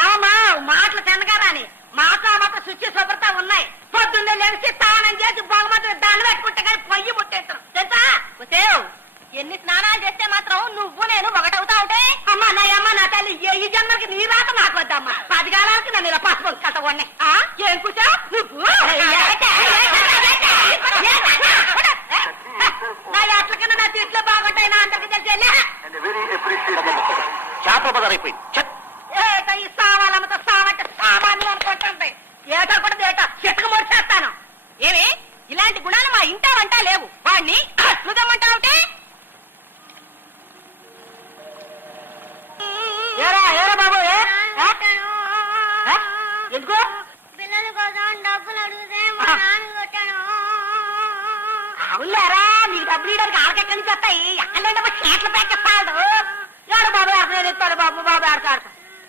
ఏమమ్మా మాటలు తినగారాని మాట్లాడమాట శుచి శుభ్రత ఉన్నాయి. పొద్దున్నే లేచి స్నానం చేసి బహుమతులు దండ పెట్టుకుంటే కానీ పొయ్యి ముట్టేస్తాం తెలుసా? ఎన్ని స్నానాలు చేస్తే మాత్రం నువ్వు నేను ఒకటవుతా ఉంటే అమ్మా నా తల్లి ఈ జన్మకి నీ రాత నాకు వద్దమ్మా. 10 కాలాలకి నన్ను ఇలా పసుపు కట్ట ఉన్నాయి. ఏం కూర్చో నువ్వు నా ఎట్ల కింద నా తిట్లు బాగుంటాయి. నా అందరికి తెలిసి చేపల బజారైపోయింది. ఈ సామాన్లతో సామంటే సామాన్లు అనుకుంటుంది. ఏటో కూడా ఏటో చెట్టుకు మొడిచేస్తాను. ఏమి ఇలాంటి గుణాలు మా ఇంటా వంట లేవు. వాడిని అట్లుదమ్మంటా ఉంటే ఏరా బాబు ఎందుకు పిల్లల కోసం డబ్బులు అడిగితే మా నాన్న కొట్టాను. అవునారా నీకు డబ్బులు ఇవ్వడానికి ఆడకెక్కడి నుంచి వస్తాయి. ఎక్కడంటే చేతులు పెట్టేస్తాడు. ఎవరు బాబు నేను ఇస్తాడు బాబు ఆడతాడు.